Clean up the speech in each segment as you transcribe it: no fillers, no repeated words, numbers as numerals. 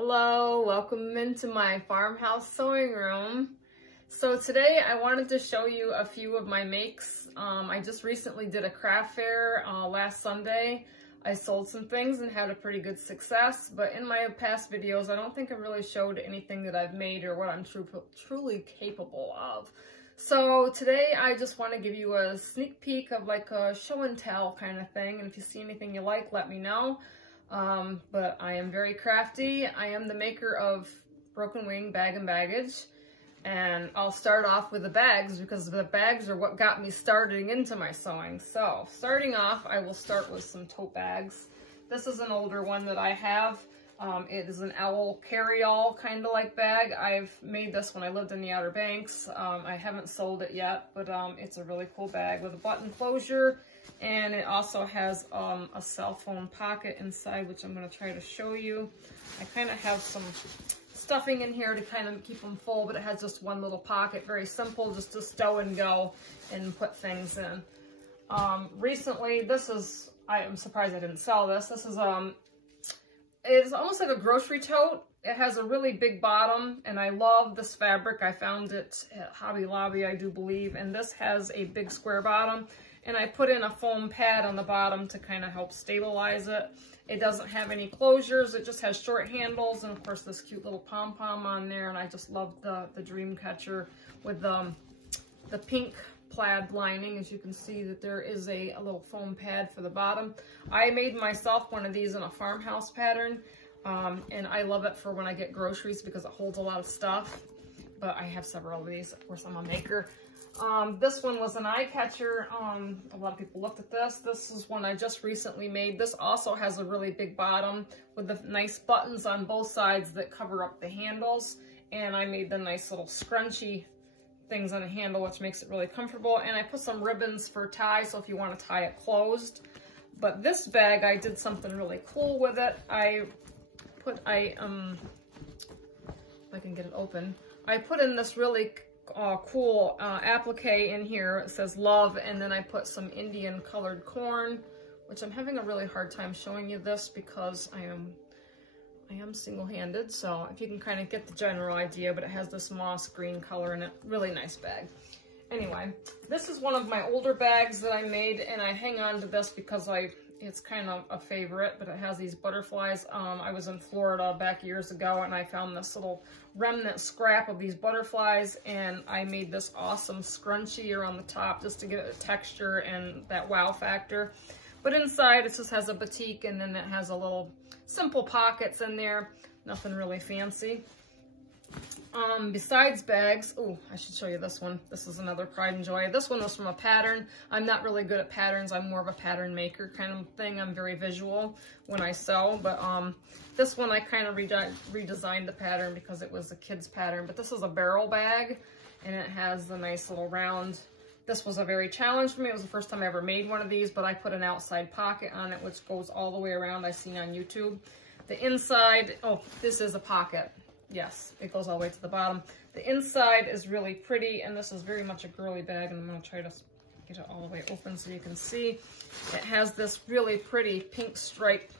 Hello, welcome into my farmhouse sewing room. So today I wanted to show you a few of my makes. I just recently did a craft fair last Sunday. I sold some things and had a pretty good success, but in my past videos I don't think I really showed anything that I've made or what I'm truly capable of. So today I just want to give you a sneak peek of like a show and tell kind of thing, and if you see anything you like, let me know. But I am very crafty. I am the maker of Broken Wing Bag and Baggage, and I'll start off with the bags because the bags are what got me starting into my sewing. So starting off, I will start with some tote bags. This is an older one that I have. It is an owl carry-all kind of like bag. I've made this when I lived in the Outer Banks. I haven't sold it yet, but it's a really cool bag with a button closure. And it also has a cell phone pocket inside, which I'm going to try to show you. I kind of have some stuffing in here to kind of keep them full, but it has just one little pocket. Very simple, just to stow and go and put things in. Recently, I am surprised I didn't sell this. This is, it's almost like a grocery tote. It has a really big bottom, and I love this fabric. I found it at Hobby Lobby, I do believe, and this has a big square bottom. And I put in a foam pad on the bottom to kind of help stabilize it. It doesn't have any closures. It just has short handles, and of course this cute little pom-pom on there. And I just love the dream catcher with the pink plaid lining. As you can see that there is a little foam pad for the bottom. I made myself one of these in a farmhouse pattern, and I love it for when I get groceries because it holds a lot of stuff. But I have several of these. Of course, I'm a maker. This one was an eye catcher. A lot of people looked at this. This is one I just recently made. This also has a really big bottom with the nice buttons on both sides that cover up the handles. And I made the nice little scrunchy things on the handle, which makes it really comfortable. And I put some ribbons for tie, so if you want to tie it closed. But this bag, I did something really cool with it. If I can get it open, I put in this really cool applique in here. It says love, and then I put some Indian colored corn, which I'm having a really hard time showing you this because I am single-handed, so if you can kind of get the general idea, but it has this moss green color in it. Really nice bag. Anyway, this is one of my older bags that I made, and I hang on to this because it's kind of a favorite, but it has these butterflies. I was in Florida back years ago, and I found this little remnant scrap of these butterflies, and I made this awesome scrunchie around the top just to get a texture and that wow factor. But inside, it just has a batik, and then it has a little simple pockets in there. Nothing really fancy. Besides bags, oh, I should show you this one. This is another pride and joy. This one was from a pattern. I'm not really good at patterns. I'm more of a pattern maker kind of thing. I'm very visual when I sew, but this one I kind of redesigned the pattern because it was a kid's pattern. But this is a barrel bag, and it has the nice little round. This was a very challenge for me. It was the first time I ever made one of these, but I put an outside pocket on it, which goes all the way around. I've seen on YouTube. The inside, oh, this is a pocket. Yes, it goes all the way to the bottom. The inside is really pretty, and this is very much a girly bag, and I'm going to try to get it all the way open so you can see. It has this really pretty pink stripe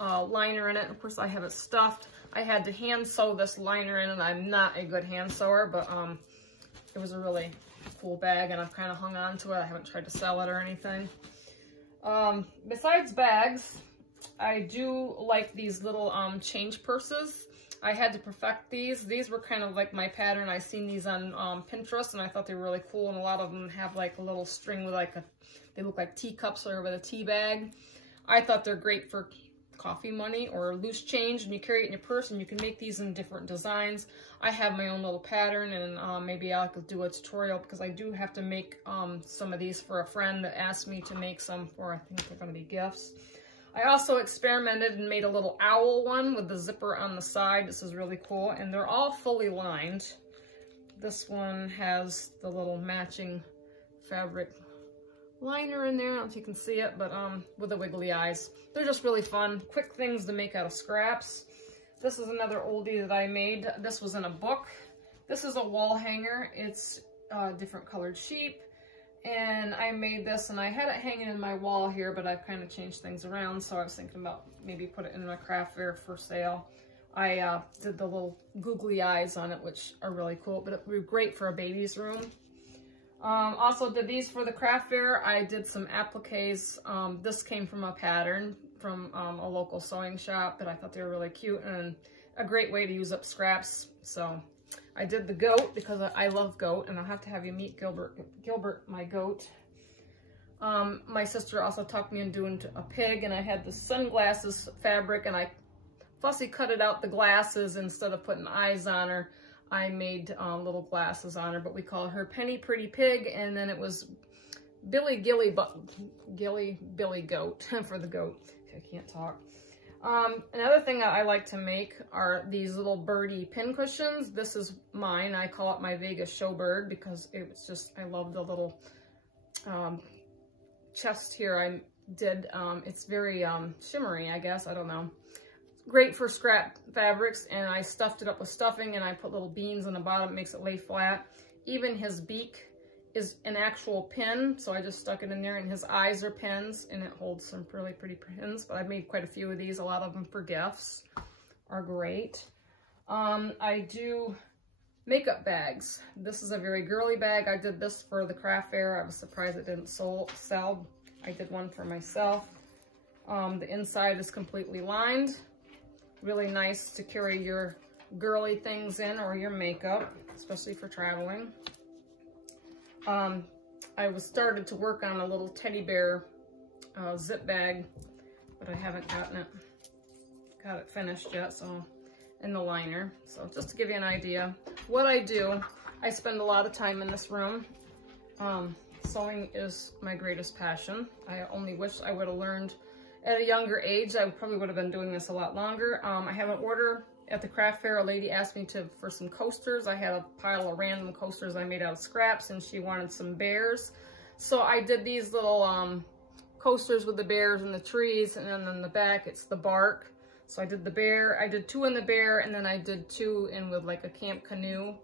liner in it. Of course, I have it stuffed. I had to hand sew this liner in, and I'm not a good hand sewer, but it was a really cool bag, and I've kind of hung on to it. I haven't tried to sell it or anything. Besides bags, I do like these little change purses. I had to perfect these. These were kind of like my pattern. I seen these on Pinterest, and I thought they were really cool. And a lot of them have like a little string with they look like teacups or with a tea bag. I thought they're great for coffee money or loose change, and you carry it in your purse, and you can make these in different designs. I have my own little pattern, and maybe I could do a tutorial because I do have to make some of these for a friend that asked me to make some for, I think they're going to be gifts. I also experimented and made a little owl one with the zipper on the side. This is really cool, and they're all fully lined. This one has the little matching fabric liner in there. I don't know if you can see it, but with the wiggly eyes. They're just really fun, quick things to make out of scraps. This is another oldie that I made. This was in a book. This is a wall hanger. It's different colored sheep. And I made this, and I had it hanging in my wall here, but I've kind of changed things around, so I was thinking about maybe put it in my craft fair for sale. I did the little googly eyes on it, which are really cool, but it would be great for a baby's room. Also did these for the craft fair. I did some appliques. This came from a pattern from a local sewing shop, but I thought they were really cute and a great way to use up scraps. So I did the goat because I love goat, and I'll have to have you meet Gilbert, my goat. My sister also talked me into doing a pig, and I had the sunglasses fabric, and I fussy cutted out the glasses instead of putting eyes on her. I made little glasses on her, but we call her Penny Pretty Pig, and then it was Billy Goat for the goat. I can't talk. Another thing that I like to make are these little birdie pin cushions. This is mine. I call it my Vegas Showbird because it was just, I love the little chest here I did. It's very shimmery, I guess. I don't know. Great for scrap fabrics, and I stuffed it up with stuffing, and I put little beans on the bottom. It makes it lay flat. Even his beak is an actual pin, so I just stuck it in there, and his eyes are pins, and it holds some really pretty pins. But I made quite a few of these. A lot of them for gifts are great. I do makeup bags. This is a very girly bag. I did this for the craft fair. I was surprised it didn't sell. I did one for myself. The inside is completely lined. Really nice to carry your girly things in or your makeup, especially for traveling. I started to work on a little teddy bear zip bag, but I haven't got it finished yet, so in the liner. So just to give you an idea, what I do, I spend a lot of time in this room. Sewing is my greatest passion. I only wish I would have learned at a younger age. I probably would have been doing this a lot longer. I have an order at the craft fair. A lady asked me for some coasters. I had a pile of random coasters I made out of scraps, and she wanted some bears. So I did these little coasters with the bears and the trees, and then in the back it's the bark. So I did the bear. I did 2 in the bear, and then I did 2 in with like a camp canoe.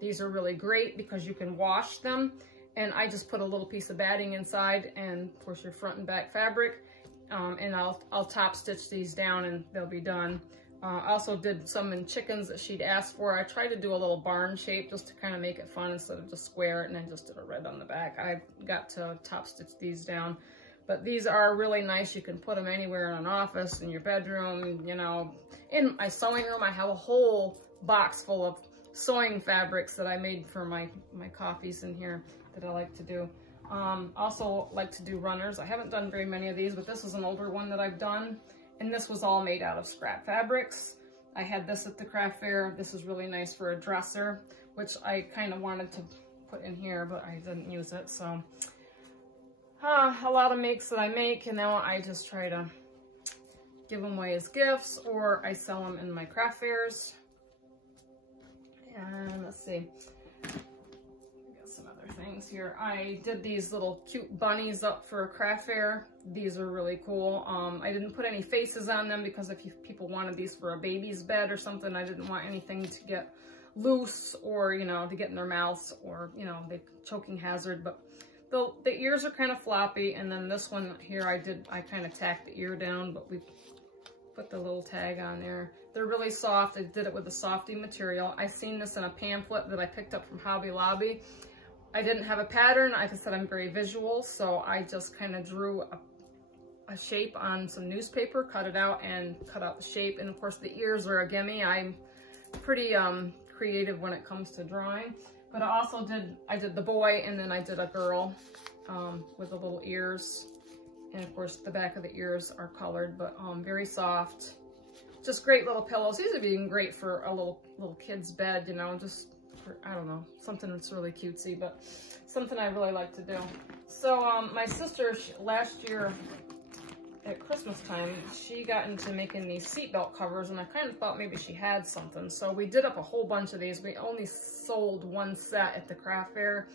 These are really great because you can wash them. And I just put a little piece of batting inside, and of course your front and back fabric. And I'll top stitch these down and they'll be done. I also did some in chickens that she'd asked for. I tried to do a little barn shape just to kind of make it fun instead of just square it, and then just did a red on the back. I got to top stitch these down. But these are really nice. You can put them anywhere in an office, in your bedroom, you know. In my sewing room, I have a whole box full of sewing fabrics that I made for my coffees in here that I like to do. Also like to do runners. I haven't done very many of these, but this is an older one that I've done, and this was all made out of scrap fabrics. I had this at the craft fair. This is really nice for a dresser, which I kind of wanted to put in here, but I didn't use it. So a lot of makes that I make, and now I just try to give them away as gifts, or I sell them in my craft fairs. And let's see, some other things here. I did these little cute bunnies up for a craft fair. These are really cool. I didn't put any faces on them because if people wanted these for a baby's bed or something, I didn't want anything to get loose or, you know, to get in their mouths or, you know, the choking hazard. But the ears are kind of floppy, and then this one here I kind of tacked the ear down, but we put the little tag on there. They're really soft. I did it with a softy material. I seen this in a pamphlet that I picked up from Hobby Lobby. I didn't have a pattern. Like I said, I'm very visual, so I just kind of drew a shape on some newspaper, cut it out, and cut out the shape. And of course the ears are a gimme. I'm pretty creative when it comes to drawing. But I did the boy, and then I did a girl with the little ears. And of course the back of the ears are colored, but very soft. Just great little pillows. These would be great for a little kid's bed, you know, just for, I don't know, something that's really cutesy, but something I really like to do. So my sister, last year at Christmas time, she got into making these seatbelt covers, and I kind of thought maybe she had something. So we did up a whole bunch of these. We only sold 1 set at the craft fair,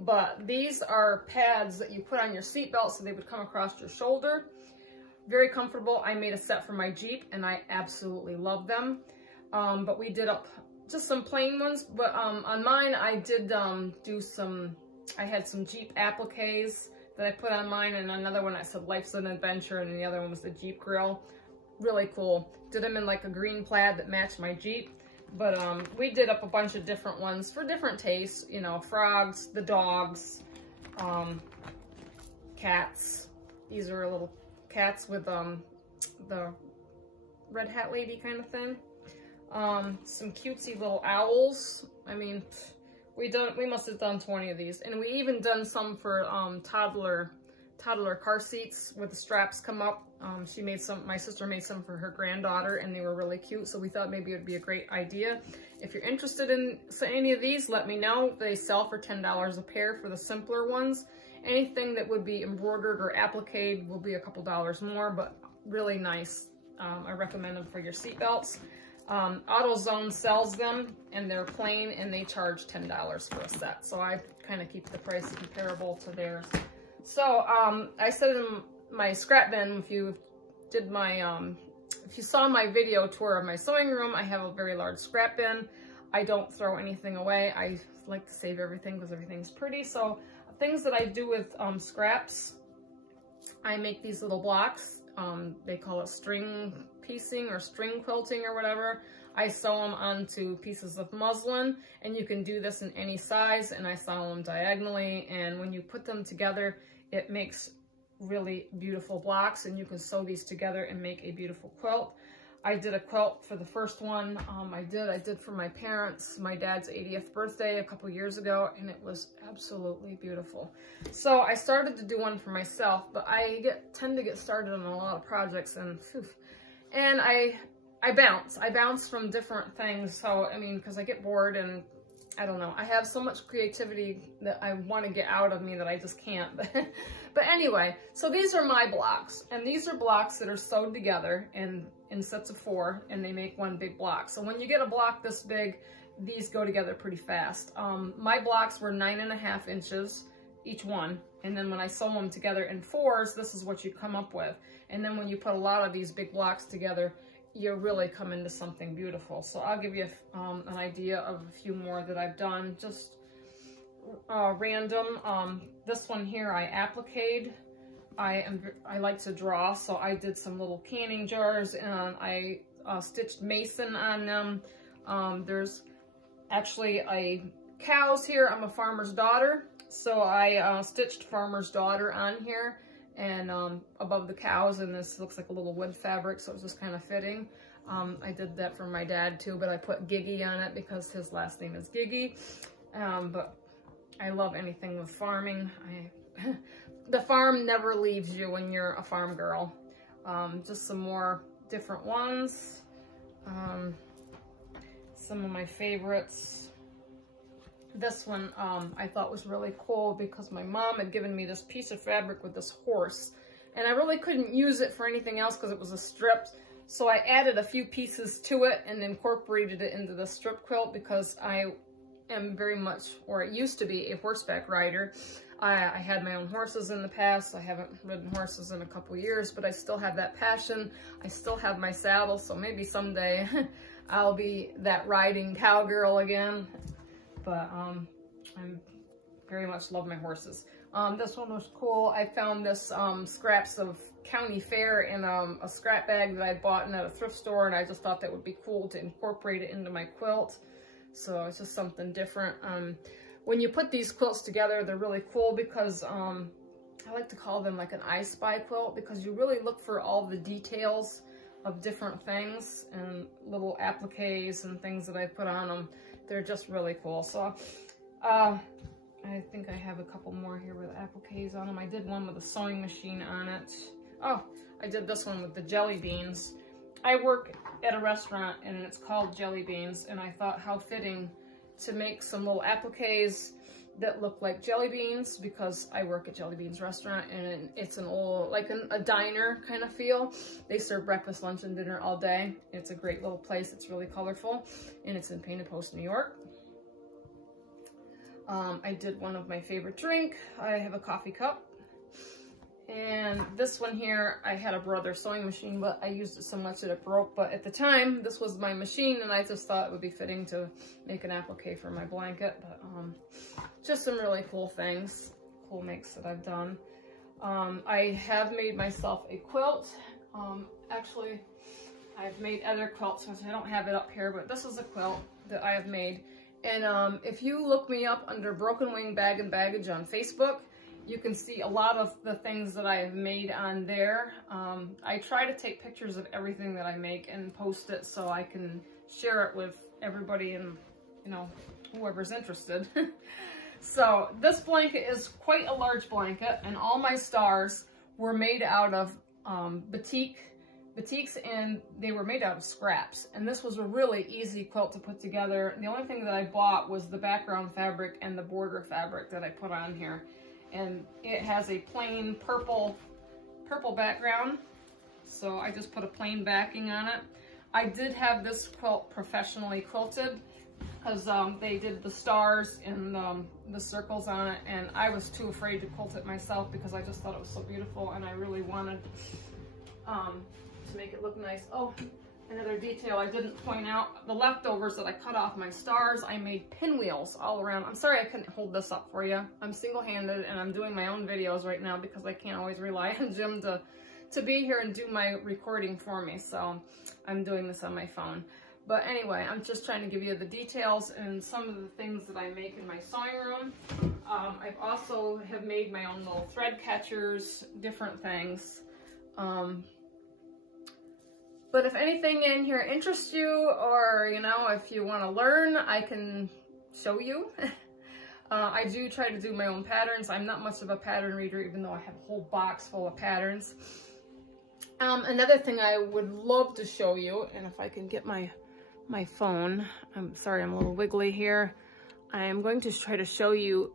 but these are pads that you put on your seatbelt so they would come across your shoulder. Very comfortable. I made a set for my Jeep, and I absolutely love them. But we did up just some plain ones. But on mine, I did I had some Jeep appliques that I put on mine, and another one I said Life's an Adventure, and the other one was the Jeep Grill. really cool. Did them in like a green plaid that matched my Jeep. But we did up a bunch of different ones for different tastes, you know, frogs, the dogs, cats. These are little cats with the red hat lady kind of thing. Some cutesy little owls. I mean, we must have done 20 of these. And we even done some for toddler car seats where the straps come up. She made some, my sister made some for her granddaughter, and they were really cute. So we thought maybe it would be a great idea. If you're interested in any of these, let me know. They sell for $10 a pair for the simpler ones. Anything that would be embroidered or appliqued will be a couple dollars more, but really nice. I recommend them for your seat belts. AutoZone sells them, and they're plain, and they charge $10 for a set. So I kind of keep the price comparable to theirs. So I said in my scrap bin, if you did my, if you saw my video tour of my sewing room, I have a very large scrap bin. I don't throw anything away. I like to save everything because everything's pretty. So things that I do with scraps, I make these little blocks. They call it string piecing or string quilting or whatever. I sew them onto pieces of muslin, and you can do this in any size, and I sew them diagonally, and when you put them together, it makes really beautiful blocks, and you can sew these together and make a beautiful quilt. I did a quilt for the first one. I did for my parents, my dad's 80th birthday a couple years ago, and it was absolutely beautiful. So I started to do one for myself, but I tend to get started on a lot of projects, and I bounce from different things. So, I mean, because I get bored, and I don't know, I have so much creativity that I want to get out of me that I just can't. But anyway, so these are my blocks, and these are blocks that are sewed together in sets of 4, and they make one big block. So when you get a block this big, these go together pretty fast. My blocks were 9.5 inches each one, and then when I sew them together in 4s, this is what you come up with. And then when you put a lot of these big blocks together, you really come into something beautiful. So I'll give you an idea of a few more that I've done, just random. This one here I appliqued. I like to draw, so I did some little canning jars, and I stitched mason on them. There's actually cows here. I'm a farmer's daughter, so I stitched farmer's daughter on here and above the cows, and this looks like a little wood fabric, so it's just kind of fitting. I did that for my dad too, but I put Giggy on it because his last name is Giggy. But I love anything with farming. The farm never leaves you when you're a farm girl. Just some more different ones. Some of my favorites. This one I thought was really cool because my mom had given me this piece of fabric with this horse, and I really couldn't use it for anything else because it was a strip. So I added a few pieces to it and incorporated it into the strip quilt because I am very much, or I used to be, a horseback rider. I had my own horses in the past. I haven't ridden horses in a couple years, but I still have that passion. I still have my saddle, so maybe someday I'll be that riding cowgirl again. But I very much love my horses. This one was cool. I found this scraps of county fair in a scrap bag that I bought at a thrift store, and I just thought that would be cool to incorporate it into my quilt. So it's just something different. When you put these quilts together, they're really cool because I like to call them like an I Spy quilt, because you really look for all the details of different things and little appliques and things that I put on them. They're just really cool. So I think I have a couple more here with appliques on them. I did one with a sewing machine on it. Oh, I did this one with the jelly beans. I work at a restaurant and it's called Jelly Beans, and I thought how fitting to make some little appliques that look like jelly beans, because I work at Jelly Beans restaurant, and it's an old, like a diner kind of feel. They serve breakfast, lunch, and dinner all day. It's a great little place. It's really colorful, and it's in Painted Post, New York. I did one of my favorite drink. I have a coffee cup. And this one here, I had a brother sewing machine, but I used it so much that it broke. But at the time, this was my machine, and I just thought it would be fitting to make an applique for my blanket. But just some really cool things, cool makes that I've done. I have made myself a quilt. actually, I've made other quilts, which I don't have it up here, but this is a quilt that I have made. And if you look me up under Broken Wing Bag and Baggage on Facebook, you can see a lot of the things that I have made on there. I try to take pictures of everything that I make and post it so I can share it with everybody and, you know, whoever's interested. So this blanket is quite a large blanket, and all my stars were made out of batiks, and they were made out of scraps. And this was a really easy quilt to put together. The only thing that I bought was the background fabric and the border fabric that I put on here. And it has a plain purple background, so I just put a plain backing on it. I did have this quilt professionally quilted because they did the stars and the circles on it, and I was too afraid to quilt it myself because I just thought it was so beautiful, and I really wanted to make it look nice. Oh, another detail I didn't point out, the leftovers that I cut off my stars, I made pinwheels all around. I'm sorry I couldn't hold this up for you. I'm single-handed and I'm doing my own videos right now because I can't always rely on Jim to be here and do my recording for me, so I'm doing this on my phone. But anyway, I'm just trying to give you the details and some of the things that I make in my sewing room. I've also have made my own little thread catchers, different things. But if anything in here interests you, or, you know, if you want to learn, I can show you. I do try to do my own patterns. I'm not much of a pattern reader, even though I have a whole box full of patterns. Another thing I would love to show you, and if I can get my phone, I'm sorry, I'm a little wiggly here. I am going to try to show you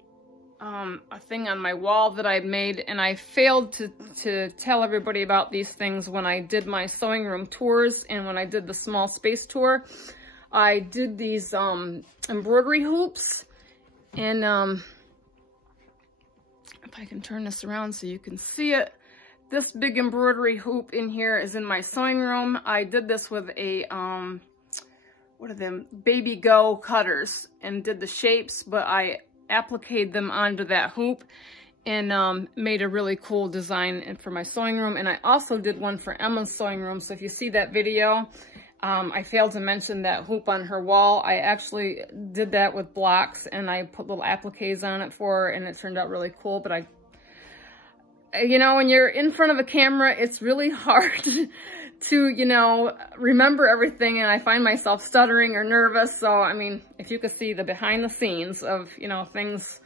a thing on my wall that I made, and I failed to tell everybody about these things when I did my sewing room tours and when I did the small space tour. I did these embroidery hoops, and if I can turn this around so you can see it, this big embroidery hoop in here is in my sewing room. I did this with a what are them, Baby Go cutters, and did the shapes, but I appliqued them onto that hoop and made a really cool design for my sewing room. And I also did one for Emma's sewing room. So if you see that video, I failed to mention that hoop on her wall. I actually did that with blocks, and I put little appliques on it for her, and it turned out really cool. But you know, when you're in front of a camera, it's really hard to, you know, remember everything, and I find myself stuttering or nervous. So, I mean, if you could see the behind the scenes of, you know, things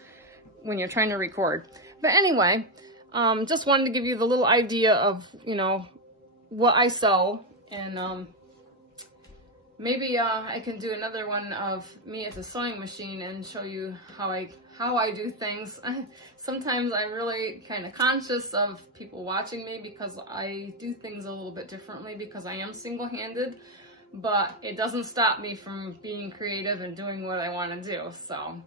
when you're trying to record. But anyway, just wanted to give you the little idea of, you know, what I sew, and maybe I can do another one of me at the sewing machine and show you how I do things. Sometimes I'm really kind of conscious of people watching me because I do things a little bit differently because I am single-handed, but it doesn't stop me from being creative and doing what I want to do. So,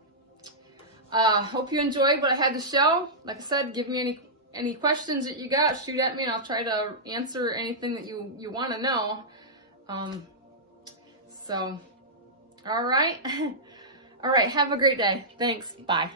hope you enjoyed what I had to show. Like I said, give me any questions that you got, shoot at me, and I'll try to answer anything that you want to know. So, all right. All right, have a great day. Thanks. Bye.